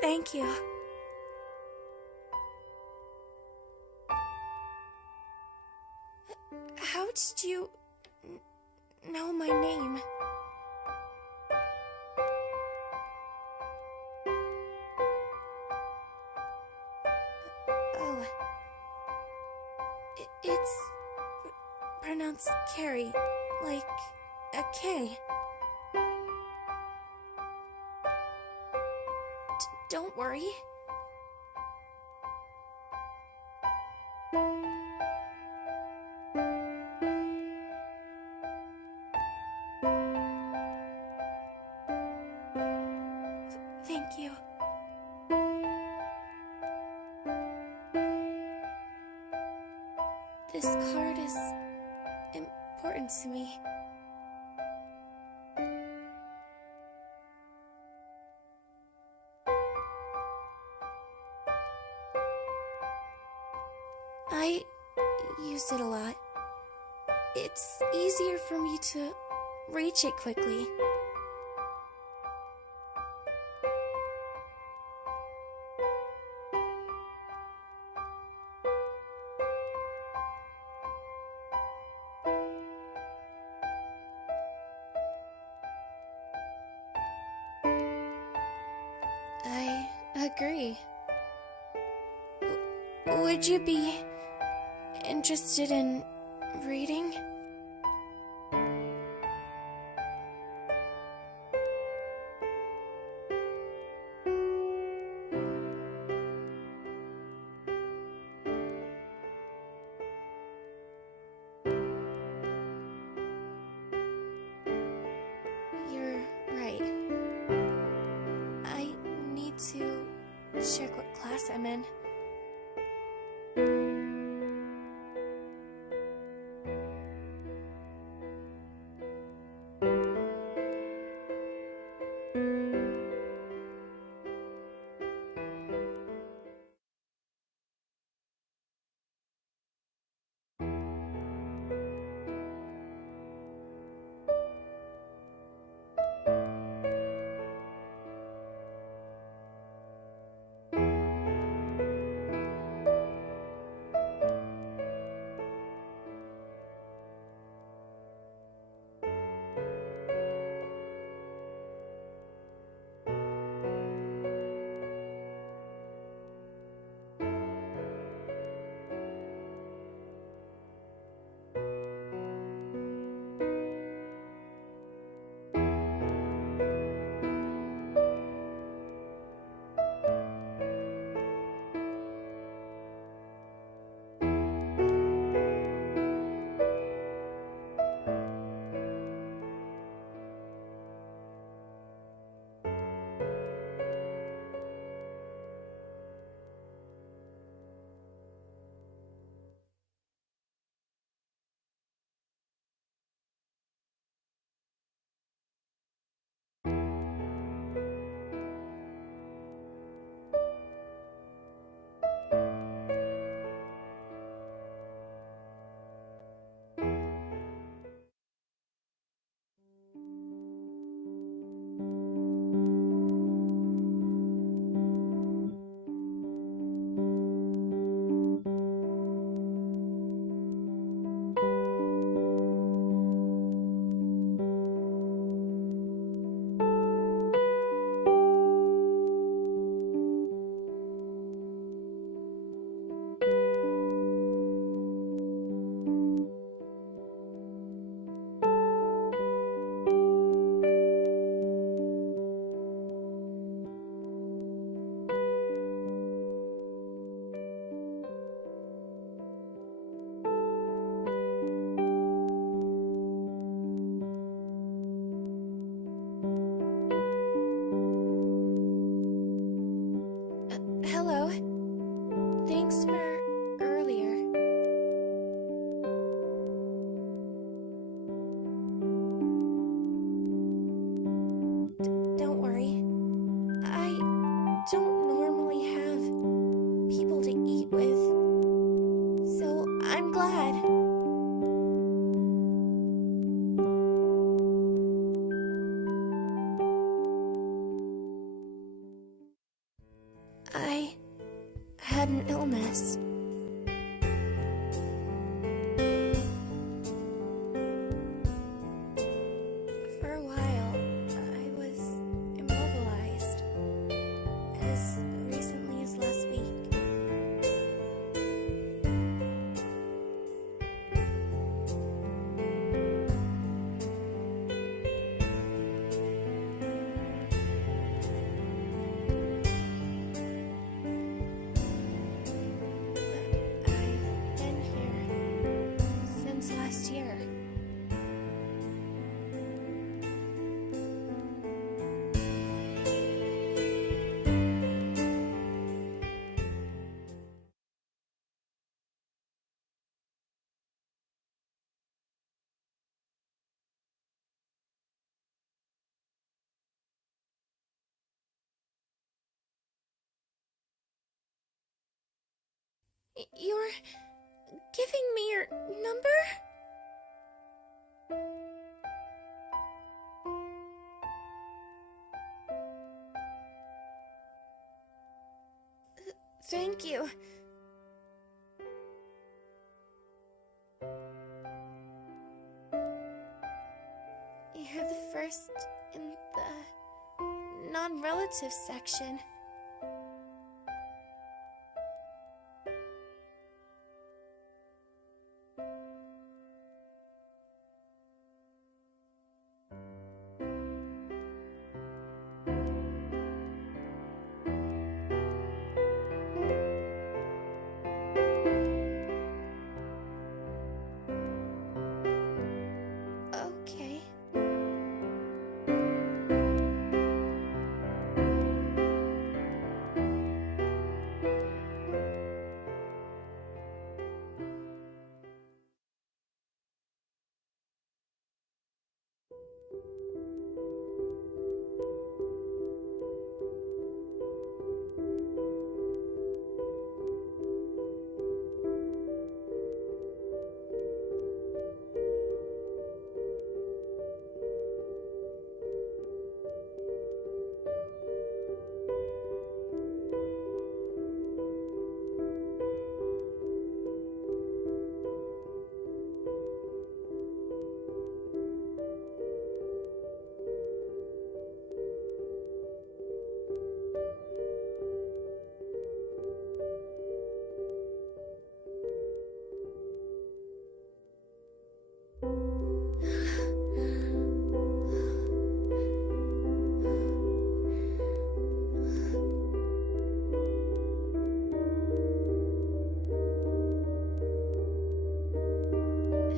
Thank you. How did you know my name? Oh, it's pronounced Carrie, like a K. Don't worry. Thank you. This card is important to me. I use it a lot. It's easier for me to reach it quickly. I agree. Would you be interested in reading? You're right. I need to check what class I'm in. sudden illness. For a while, I was immobilized, as recently as last week. I've been here since last year. You're giving me your number? Thank you. You're the first in the non-relative section. Okay.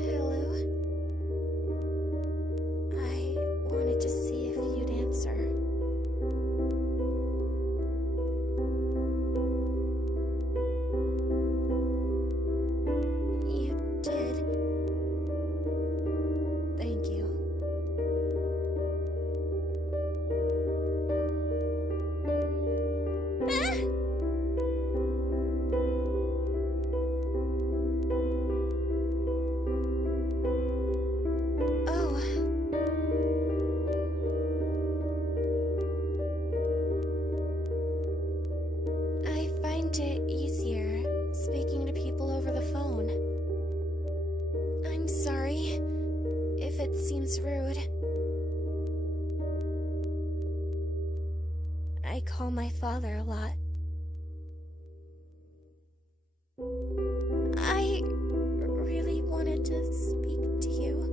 Hello? I wanted to see if you'd answer. You did. Thank you. Oh. I find it easier speaking to people over the phone. I'm sorry if it seems rude. I call my father a lot. I really wanted to speak to you.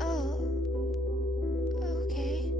Oh, okay.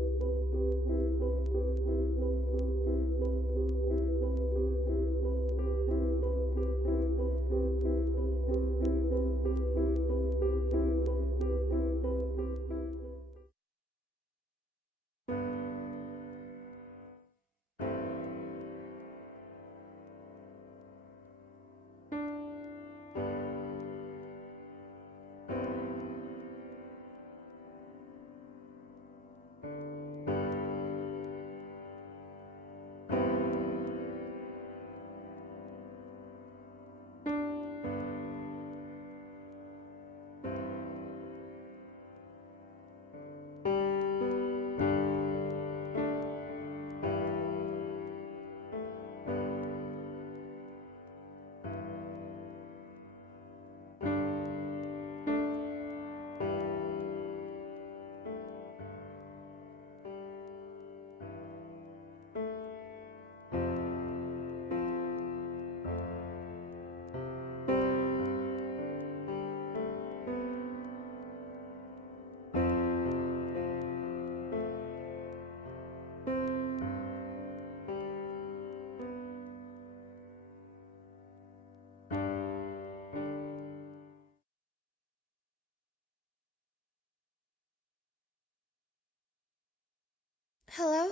Hello?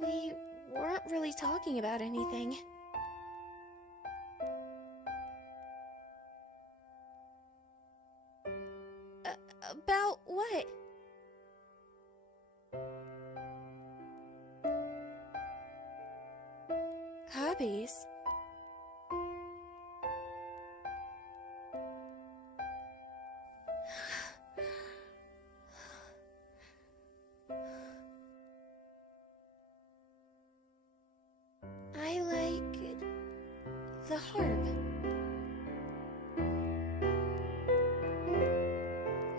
We weren't really talking about anything. About what? Hobbies? I like the harp.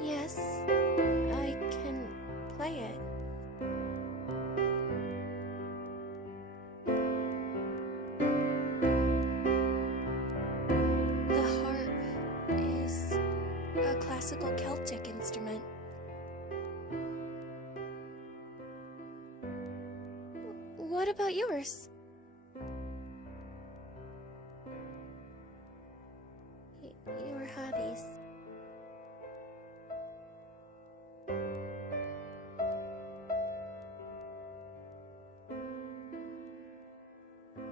Yes, I can play it. The harp is a classical Celtic instrument. What about yours? Your hobbies.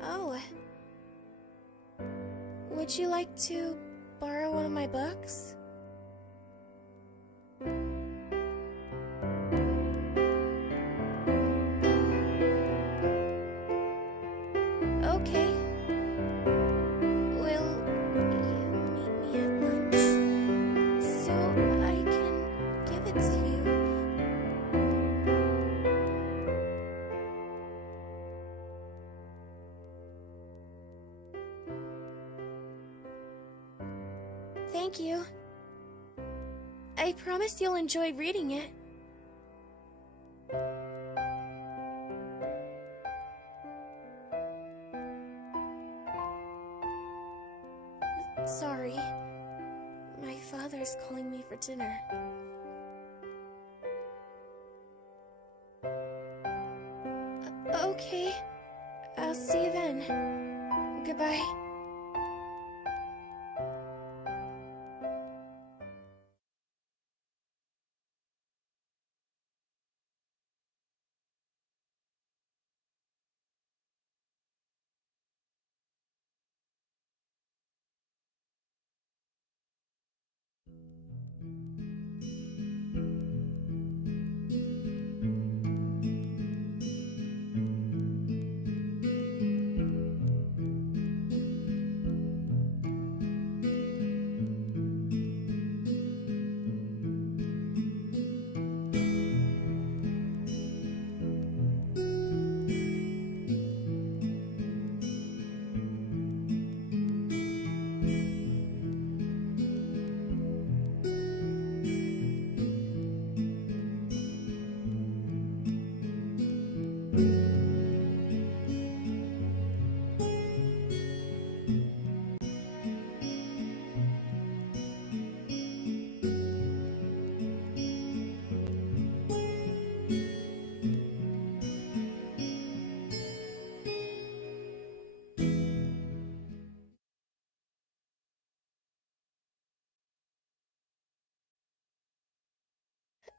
Oh. Would you like to borrow one of my books? Okay. Will you meet me at lunch so I can give it to you? Thank you. I promise you'll enjoy reading it. Sorry. My father's calling me for dinner. Okay. I'll see you then. Goodbye.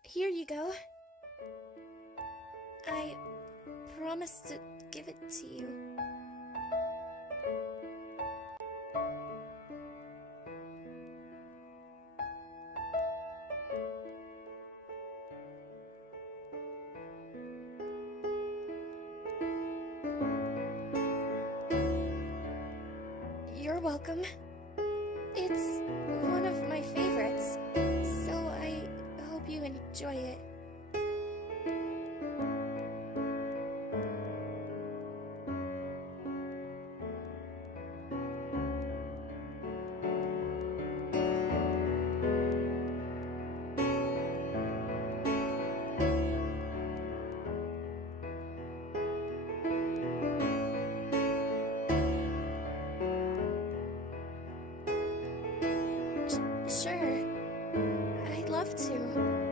Here you go. I promise to give it to you. You're welcome. It's one of my favorites, so I hope you enjoy it. Sure. I'd love to.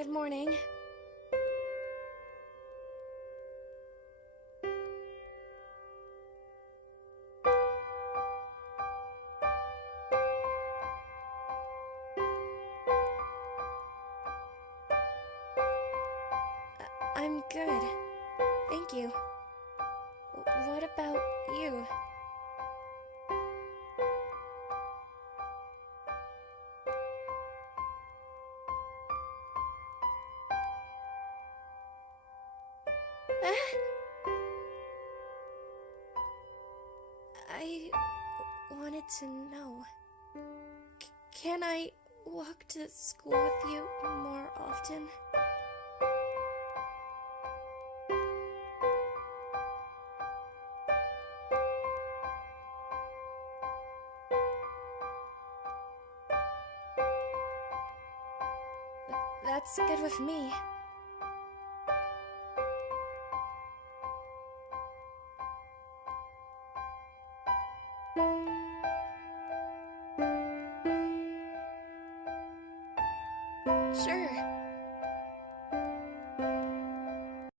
Good morning. I'm good. Thank you. What about you? I wanted to know. Can I walk to school with you more often? That's good with me.